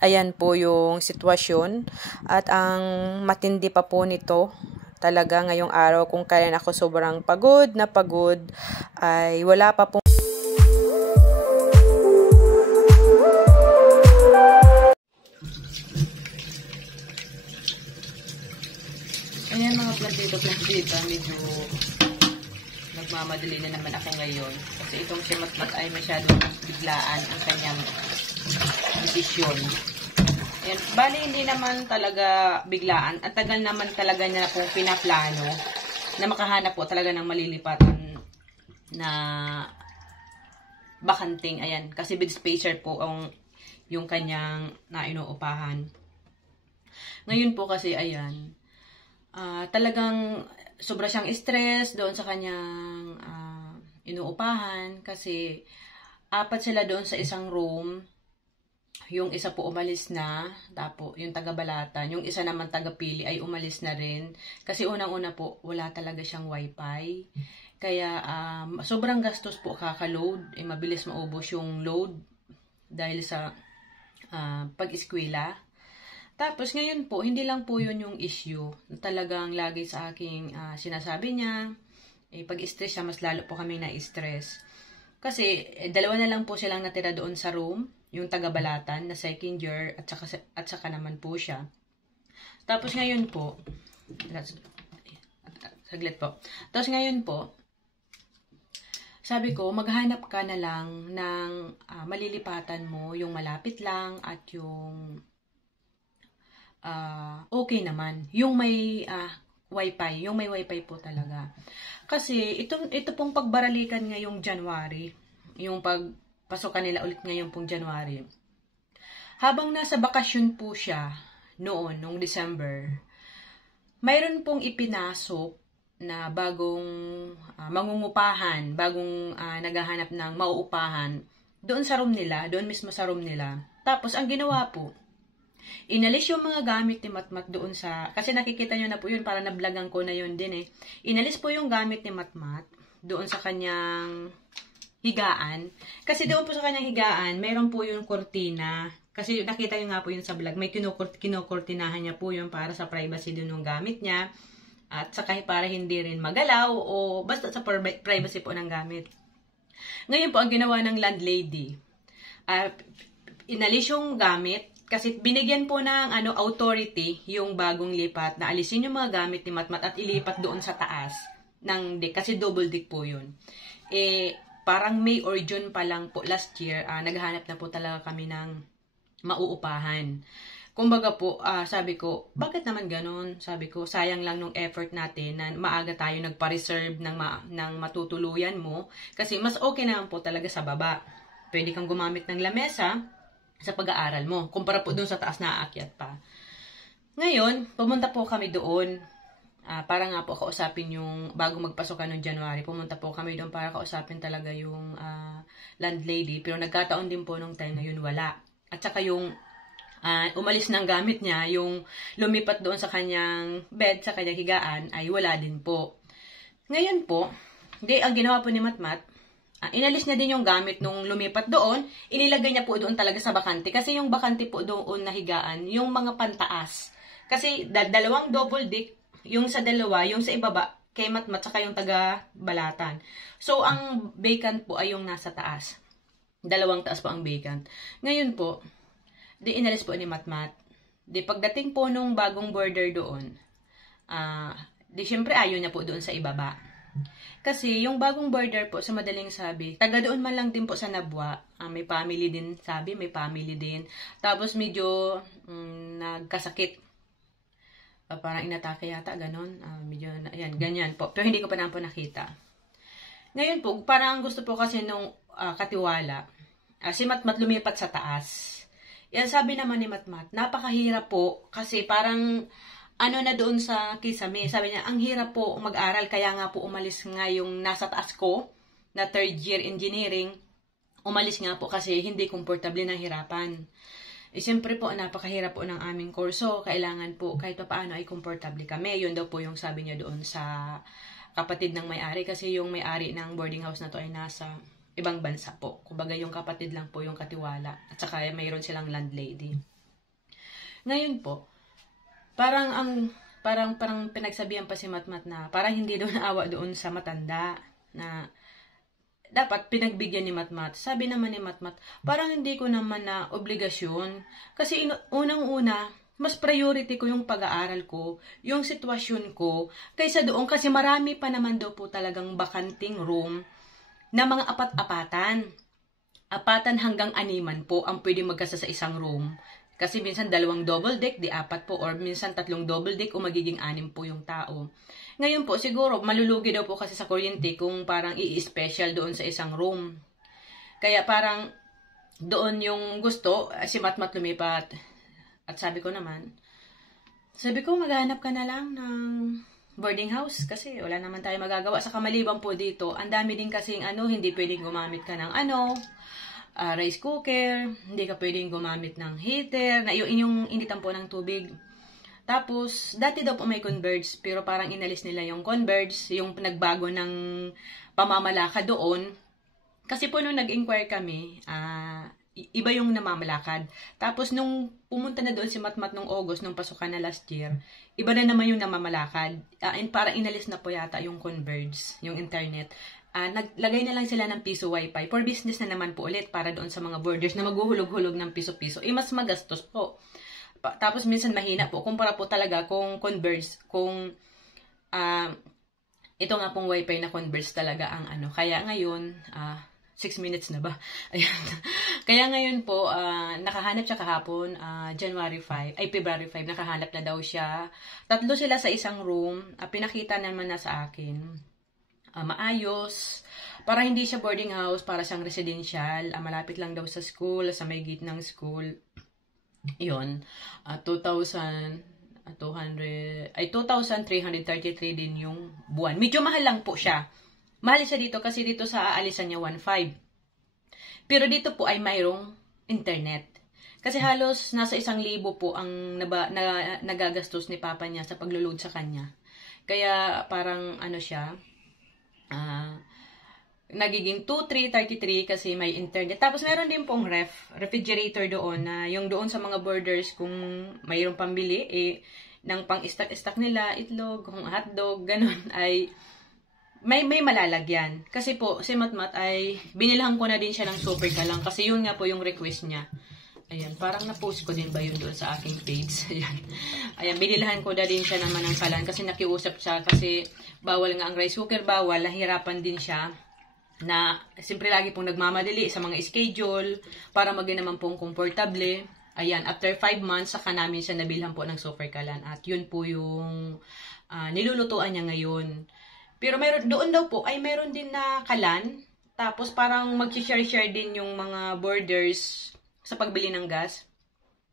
ayan po yung sitwasyon. At ang matindi pa po nito, talaga ngayong araw kung kailan ako sobrang pagod na pagod, ay wala pa po. Ayan mga plantito, medyo nagmamadali na naman ako ngayon. Kasi itong si Matmat ay masyadong biglaan ang kanyang desisyon. Ayan, bali hindi naman talaga biglaan. At tagal naman talaga niya pong pinaplano na makahanap po talaga ng malilipatan na bakanting. Ayan, kasi bed spacer po yung kanyang nainuupahan. Ngayon po kasi ayan, talagang sobra siyang stress doon sa kanyang inuupahan kasi 4 sila doon sa isang room. Yung isa po umalis na, tapos yung taga-Balatan, yung isa naman taga-Pili ay umalis na rin. Kasi unang-una po, wala talaga siyang wifi. Kaya sobrang gastos po kaka-load. Mabilis maubos yung load dahil sa pag-eskwela. Tapos ngayon po, hindi lang po yun yung issue. Talagang lagi sa aking sinasabi niya, pag-stress siya, mas lalo po kami na-stress. Kasi dalawa na lang po silang natira doon sa room, yung taga-Balatan na second year at saka naman po siya. Tapos ngayon po, saglit po. Tapos ngayon po, sabi ko, maghanap ka na lang ng malilipatan mo, yung malapit lang at yung okay naman. Yung may wifi, yung may wifi po talaga. Kasi ito pong pagbaralikan ngayong January, yung pagpasokan nila ulit ngayon pong January. Habang nasa bakasyon po siya nung December, mayroon pong ipinasok na bagong mangungupahan, bagong naghahanap ng mauupahan doon sa room nila, doon mismo sa room nila. Tapos ang ginawa po, inalis yung mga gamit ni Matmat doon sa, kasi nakikita nyo na po yun, para nablagan ko na yun din Inalis po yung gamit ni Matmat doon sa kanyang higaan. Kasi doon po sa kanyang higaan, meron po yung kortina. Kasi nakita nyo nga po yun sa vlog, may kinukortinahan niya po yun para sa privacy doon ng gamit niya. At saka para hindi rin magalaw o basta sa privacy po ng gamit. Ngayon po, ang ginawa ng landlady, inalis yung gamit. Kasi binigyan po ng authority yung bagong lipat na alisin yung mga gamit ni Matmat at ilipat doon sa taas ng deck. Kasi double deck po yun. Parang May or June pa lang po last year, naghahanap na po talaga kami ng mauupahan. Kumbaga po, sabi ko, bakit naman ganun? Sabi ko, sayang lang nung effort natin na maaga tayo nagpa-reserve ng matutuluyan mo. Kasi mas okay naman po talaga sa baba. Pwede kang gumamit ng lamesa sa pag-aaral mo, kumpara po doon sa taas na aakyat pa. Ngayon, pumunta po kami doon, para nga po kausapin yung, bago magpasokan noong January, pumunta po kami doon para kausapin talaga yung landlady, pero nagkataon din po nung time na yun wala. At saka yung umalis ng gamit niya, yung lumipat doon sa kanyang bed, sa kanyang higaan, ay wala din po. Ngayon po, ang ginawa po ni Matmat, inalis niya din yung gamit nung lumipat doon, inilagay niya po doon talaga sa bakante. Kasi yung bakante po doon na higaan, yung mga pantaas. Kasi dalawang double deck, yung sa dalawa, yung sa ibaba, kay Matmat, saka yung taga-Balatan. So, ang vacant po ay yung nasa taas. Dalawang taas po ang vacant. Ngayon po, inalis po ni Matmat. Pagdating po nung bagong border doon, syempre ayaw niya po doon sa ibaba. Kasi yung bagong border po, sa madaling sabi, taga doon man lang din po sa Nabwa, may family din, may family din. Tapos medyo nagkasakit. Parang inatake yata, ganon. Medyo, ayan, ganyan po. Pero hindi ko pa naman po nakita. Ngayon po, parang gusto po kasi nung katiwala, si Matmat lumipat sa taas. Yan, sabi naman ni Matmat, napakahirap po kasi parang na doon sa kisame, sabi niya, ang hirap po mag-aral, kaya nga po umalis nga yung nasa taas ko, na 3rd year engineering, umalis nga po kasi hindi komportable na hirapan. Siyempre po, napakahirap po ng aming kurso, kailangan po kahit pa paano ay komportable kami. Yun daw po yung sabi niya doon sa kapatid ng may-ari, kasi yung may-ari ng boarding house na to ay nasa ibang bansa po. Kumbaga yung kapatid lang po yung katiwala, at saka mayroon silang landlady. Ngayon po, parang pinagsabihan pa si Matmat na parang hindi doon naawa doon sa matanda na dapat pinagbigyan ni Matmat. Sabi naman ni Matmat, parang hindi ko naman na obligasyon. Kasi unang-una, mas priority ko yung pag-aaral ko, yung sitwasyon ko, kaysa doon. Kasi marami pa naman daw po talagang bakanting room na mga apat-apatan. Apatan hanggang 6 po ang pwede magkasa sa isang room. Kasi minsan 2 double deck, di 4 po, or minsan 3 double deck o magiging 6 po yung tao. Ngayon po, siguro, malulugi daw po kasi sa kuryente kung parang i-special doon sa isang room. Kaya parang doon yung gusto, si Matmat lumipat. At sabi ko, maghanap ka na lang ng boarding house kasi wala naman tayo magagawa. Sa kamaliban po dito, ang dami din kasing hindi pwedeng gumamit ka ng rice cooker, hindi ka pwedeng gumamit ng heater, na yung initan po ng tubig. Tapos, dati daw po may Converge, pero parang inalis nila yung Converge, yung nagbago ng pamamalakad doon. Kasi po nung nag-inquire kami, iba yung namamalakad. Tapos nung pumunta na doon si Matmat nung August, nung pasukan na last year, iba na naman yung namamalakad. Parang inalis na po yata yung Converge, yung internet. Naglagay na lang sila ng piso wifi. For business na naman po ulit para doon sa mga boarders na maghuhulog-hulog ng piso-piso. Mas magastos po. Tapos minsan mahina po. Kumpara po talaga kung Converge, kung ito nga pong wifi na Converge talaga ang Kaya ngayon, 6 minutes na ba? Ayan. Kaya ngayon po, nakahanap siya kahapon, February 5, nakahanap na daw siya. 3 sila sa isang room. Pinakita naman na sa akin. Maayos. Para hindi siya boarding house, para siyang residential. Malapit lang daw sa school, sa may gate ng school. Yun. 2,333 din yung buwan. Medyo mahal lang po siya. Mahal siya dito kasi dito sa aalisan niya 1,500. Pero dito po ay mayroong internet. Kasi halos nasa 1,000 po ang nagagastos ni Papa niya sa paglulod sa kanya. Kaya parang siya, nagiging 2,333 kasi may internet. Tapos meron din pong refrigerator doon na yung doon sa mga borders kung mayroong pambili ng pang-stock nila, itlog, kung hotdog, ganun ay may malalagyan. Kasi po si Matmat ay binilhan ko na din siya ng super kalang kasi yun nga po yung request niya. Ayan, parang na-post ko din ba yun doon sa aking page. Ayan, binilhan ko na din siya naman ng kalan kasi nakiusap siya kasi bawal nga ang rice cooker, bawal, nahirapan din siya na siyempre lagi pong nagmamadali sa mga schedule para maging naman pong komportable. Ayan, after 5 months, saka namin siya nabilhan po ng super kalan at yun po yung nilulutuan niya ngayon. Pero doon daw po ay meron din na kalan, tapos parang mag-share-share din yung mga boarders sa pagbili ng gas.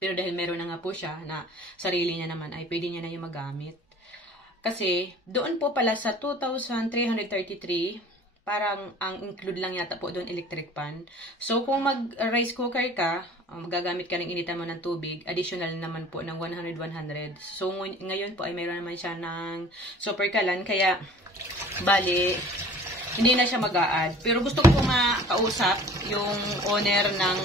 Pero dahil meron na nga po siya na sarili niya naman ay pwede niya na yung magamit. Kasi doon po pala sa 2,333, parang ang include lang yata po doon electric pan. So kung mag-rice cooker ka, magagamit ka ng initan mo ng tubig, additional naman po ng 100. So ngayon po ay meron naman siya ng super kalan, kaya bali hindi na siya mag-a-add. Pero gusto ko makausap yung owner ng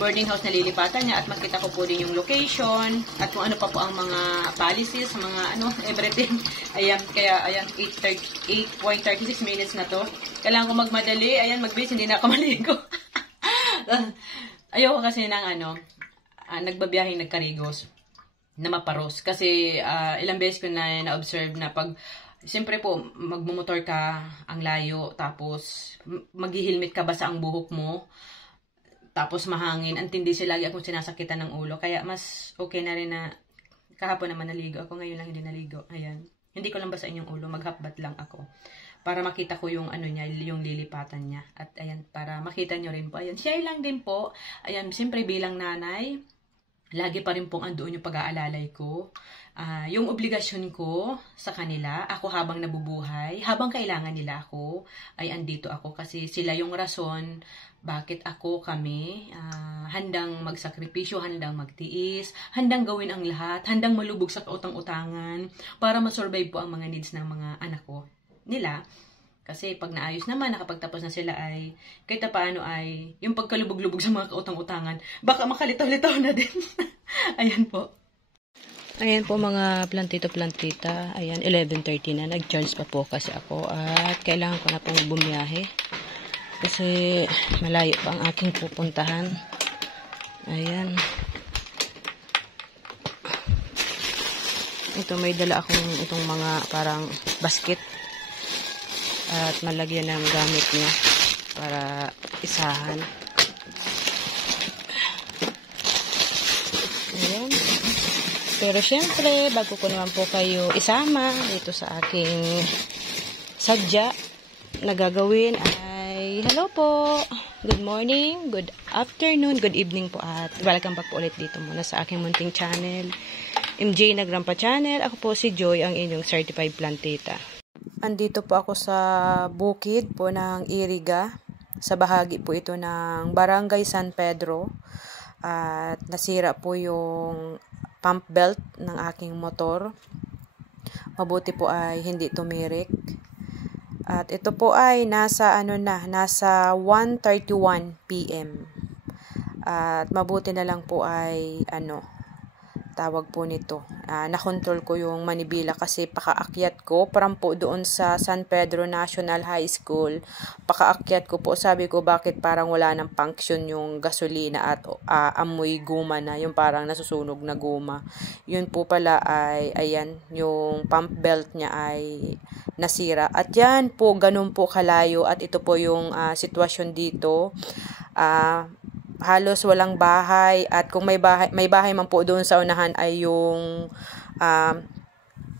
boarding house na lilipatan niya at makita ko po din yung location at kung ano pa po ang mga policies, mga everything. Ayan, kaya ayan, 8.36 minutes na to. Kailangan ko magmadali. Ayan, magbis, hindi na ako maligo. Ayoko kasi ng nagbabiyaheng nagkarigos na maparos. Kasi ilang beses ko na-observe na pag siyempre po, magmumotor ka ang layo, tapos maghihilmet ka basa ang buhok mo, tapos mahangin, antindi siya lagi akong sinasakitan ng ulo. Kaya mas okay na rin na kahapon naman naligo ako, ngayon lang hindi naligo. Ayan. Hindi ko lang basain yung ulo, maghapbat lang ako. Para makita ko yung niya, yung lilipatan niya. At ayan, para makita nyo rin po. Ayan, share lang din po. Ayan, siyempre bilang nanay, lagi pa rin pong andoon yung pag-aalalay ko. Yung obligasyon ko sa kanila, ako habang nabubuhay, habang kailangan nila ako, ay andito ako kasi sila yung rason bakit kami, handang magsakripisyo, handang magtiis, handang gawin ang lahat, handang malubog sa kautang-utangan para masurvive po ang mga needs ng mga anak ko nila. Kasi pag naayos naman, nakapagtapos na sila ay, kahit paano ay, yung pagkalubog-lubog sa mga kautang-utangan, baka makalitaw-litaw na din. Ayan po. Ayan po mga plantito-plantita. Ayan, 11:30 na. Nag-charge pa po kasi ako. At kailangan ko na pong bumiyahe. Kasi malayo pa ang aking pupuntahan. Ayan. Ito may dala akong itong mga parang basket. At malagyan ng gamit niya para isahan. Ayan. Pero syempre, bago ko naman po kayo isama dito sa aking sadya na gagawin ay hello po, good morning, good afternoon, good evening po at welcome back po ulit dito muna sa aking munting channel, MJ Nagrampa Channel. Ako po si Joy, ang inyong certified plantita. Andito po ako sa bukid po ng Iriga, sa bahagi po ito ng Barangay San Pedro at nasira po yung pump belt ng aking motor. Mabuti po ay hindi tumirik. At ito po ay nasa nasa 1:31 PM. At mabuti na lang po ay tawag po nito. Nakontrol ko yung manibila kasi pakaakyat ko parang po doon sa San Pedro National High School. Pakaakyat ko po, sabi ko bakit parang wala nang function yung gasolina at amoy guma na, yung parang nasusunog na guma. Yun po pala ay ayan, yung pump belt niya ay nasira. At yan po, ganun po kalayo at ito po yung sitwasyon dito. Halos walang bahay at kung may bahay man po doon sa unahan ay yung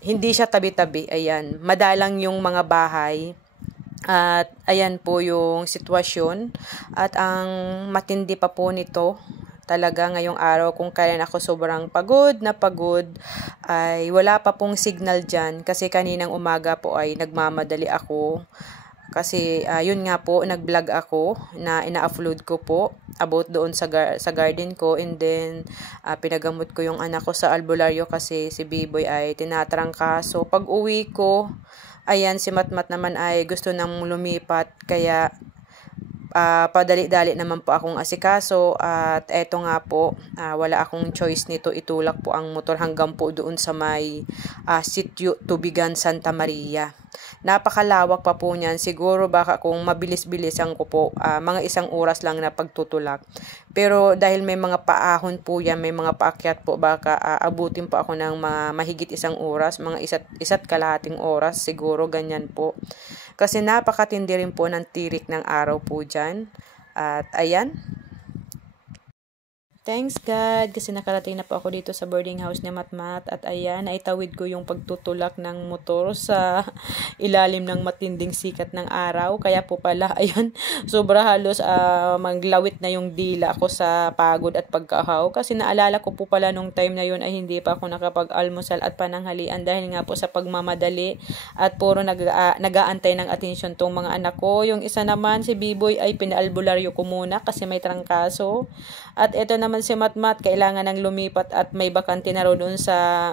hindi siya tabi-tabi. Ayan, madalang yung mga bahay. At ayan po yung sitwasyon. At ang matindi pa po nito, talaga ngayong araw kung kailan ako sobrang pagod ay wala pa pong signal dyan kasi kaninang umaga po ay nagmamadali ako. Kasi yun nga po, nag-vlog ako na ina-upload ko po about doon sa garden ko, and then pinagamot ko yung anak ko sa albularyo kasi si Biboy ay tinatrangka. So pag uwi ko, ayan, si Matmat naman ay gusto nang lumipat kaya padali-dali naman po akong asikaso at eto nga po, wala akong choice nito, itulak po ang motor hanggang po doon sa may sitio Tubigan, Santa Maria. Napakalawak pa po niyan, siguro baka kung mabilis-bilisan ko po, mga 1 oras lang na pagtutulak. Pero dahil may mga paahon po yan, may mga paakyat po, baka abutin po ako ng mahigit 1 oras, mga isa't kalahating oras, siguro ganyan po. Kasi napakatindi rin po ng tirik ng araw po dyan. At ayan. Thanks God kasi nakarating na po ako dito sa boarding house ni Matmat. At ayan, naitawid ko yung pagtutulak ng motor sa ilalim ng matinding sikat ng araw. Kaya po pala, ayan, sobra halos maglawit na yung dila ako sa pagod at pagkahaw. Kasi naalala ko po pala nung time na yun ay hindi pa ako nakapag-almusal at pananghalian dahil nga po sa pagmamadali at puro nag-aantay ng atensyon tong mga anak ko. Yung isa naman, si Biboy, ay pinaalbularyo ko muna kasi may trangkaso. At ito naman si Matmat, kailangan ng lumipat at may bakante na doon sa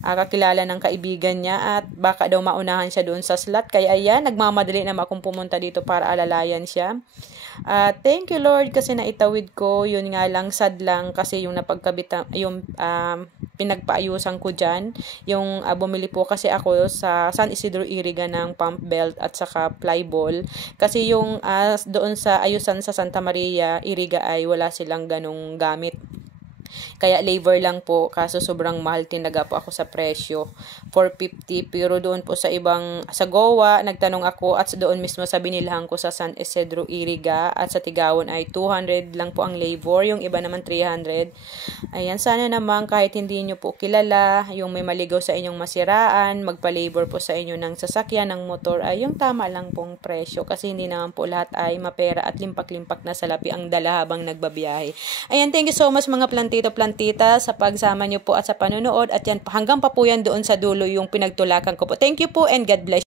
kakilala ng kaibigan niya at baka daw maunahan siya doon sa slot. Kaya ayan, nagmamadali naman akong pumunta dito para alalayan siya. Thank you Lord kasi naitawid ko. Yun nga lang, sad lang kasi yung napagkabit, yung pinagpaayusan ko dyan. Yung bumili po kasi ako sa San Isidro Iriga ng pump belt at saka flyball. Kasi yung doon sa ayusan sa Santa Maria Iriga ay wala silang ganong gamit. Kaya labor lang po, kaso sobrang mahal, tinaga po ako sa presyo, 450. Pero doon po sa Goa, nagtanong ako at doon mismo sa binilhan ko sa San Isidro Iriga at sa Tigawan ay 200 lang po ang labor, yung iba naman 300. Ayan, sana naman kahit hindi nyo po kilala, yung may maligaw sa inyong masiraan, magpa-labor po sa inyo ng sasakyan, ng motor, ay yung tama lang pong presyo kasi hindi naman po lahat ay mapera at limpak-limpak na salapi ang dala habang nagbabiyahe. Ayan, thank you so much mga plantita sa pagsama nyo po at sa panonood. At yan, hanggang pa po yan doon sa dulo yung pinagtulakan ko po. Thank you po and God bless.